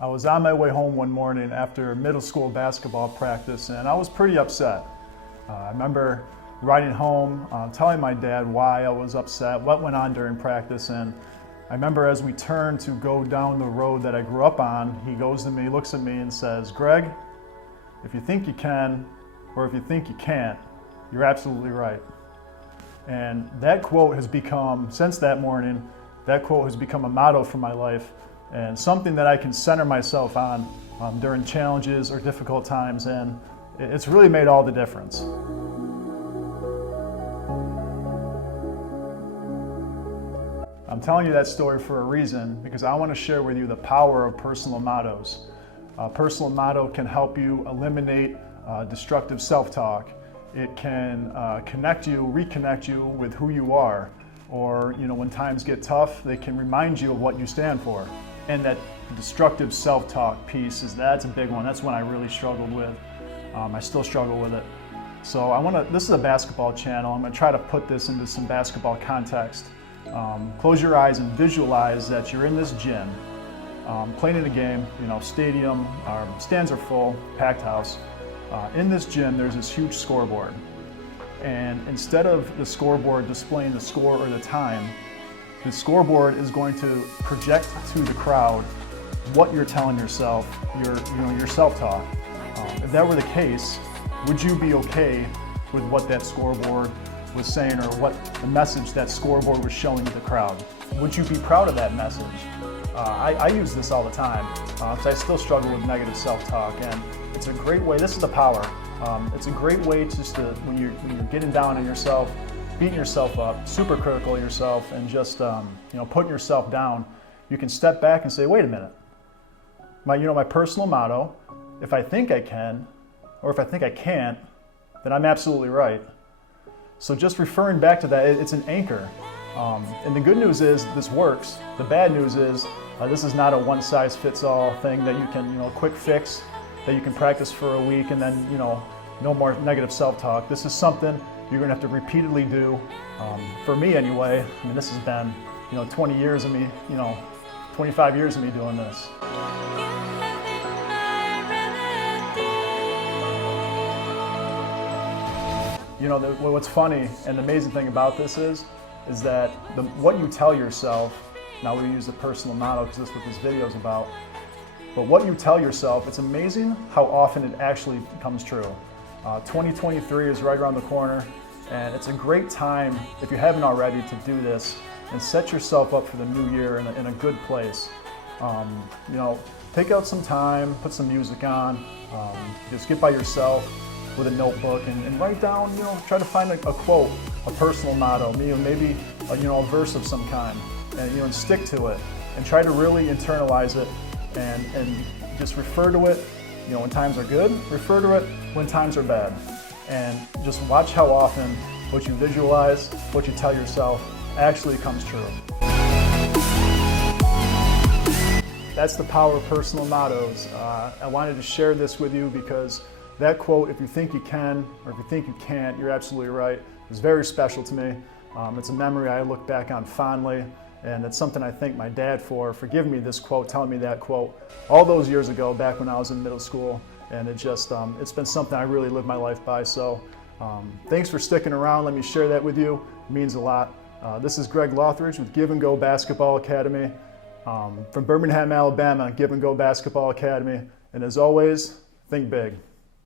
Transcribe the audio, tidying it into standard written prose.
I was on my way home one morning after middle school basketball practice, and I was pretty upset. I remember riding home, telling my dad why I was upset, what went on during practice, and I remember as we turned to go down the road that I grew up on, he goes to me, looks at me and says, "Greg, if you think you can, or if you think you can't, you're absolutely right." And that quote has become, since that morning, that quote has become a motto for my life and something that I can center myself on during challenges or difficult times, and it's really made all the difference. I'm telling you that story for a reason, because I want to share with you the power of personal mottos. A personal motto can help you eliminate destructive self-talk. It can reconnect you with who you are, or when times get tough, they can remind you of what you stand for. And that destructive self-talk piece that's a big one. That's one I really struggled with. I still struggle with it. So this is a basketball channel. I'm going to try to put this into some basketball context. Close your eyes and visualize that you're in this gym, playing in a game, stadium, stands are full, packed house. In this gym, there's this huge scoreboard. And instead of the scoreboard displaying the score or the time, the scoreboard is going to project to the crowd what you're telling yourself, your self-talk. If that were the case, would you be okay with what that scoreboard was saying, or what the message that scoreboard was showing to the crowd? Would you be proud of that message? I use this all the time, because I still struggle with negative self-talk, and it's a great way. This is the power. It's a great way just to, when you're getting down on yourself, beating yourself up, super critical of yourself, and just putting yourself down, you can step back and say, wait a minute. My personal motto: if I think I can, or if I think I can't, then I'm absolutely right. So just referring back to that, it's an anchor. And the good news is this works. The bad news is this is not a one-size-fits-all thing that you can quick fix, that you can practice for a week and then no more negative self-talk. This is something you're going to have to repeatedly do. For me anyway, this has been 20 years of me, 25 years of me doing this. What's funny and the amazing thing about this is that what you tell yourself, now we use the personal motto because that's what this video is about, but what you tell yourself, it's amazing how often it actually comes true. 2023 is right around the corner, and it's a great time, if you haven't already, to do this and set yourself up for the new year in a good place. Take out some time, put some music on, just get by yourself with a notebook and write down, try to find a quote, a personal motto, maybe a verse of some kind, and stick to it and try to really internalize it and just refer to it when times are good, refer to it when times are bad, and just watch how often what you visualize, what you tell yourself actually comes true. That's the power of personal mottos. I wanted to share this with you because that quote, if you think you can, or if you think you can't, you're absolutely right, is very special to me. It's a memory I look back on fondly, and it's something I thank my dad for giving me this quote, telling me that quote all those years ago, back when I was in middle school. And it's been something I really live my life by. So thanks for sticking around. Let me share that with you. It means a lot. This is Greg Lothridge with Give and Go Basketball Academy. From Birmingham, Alabama, Give and Go Basketball Academy. And as always, think big.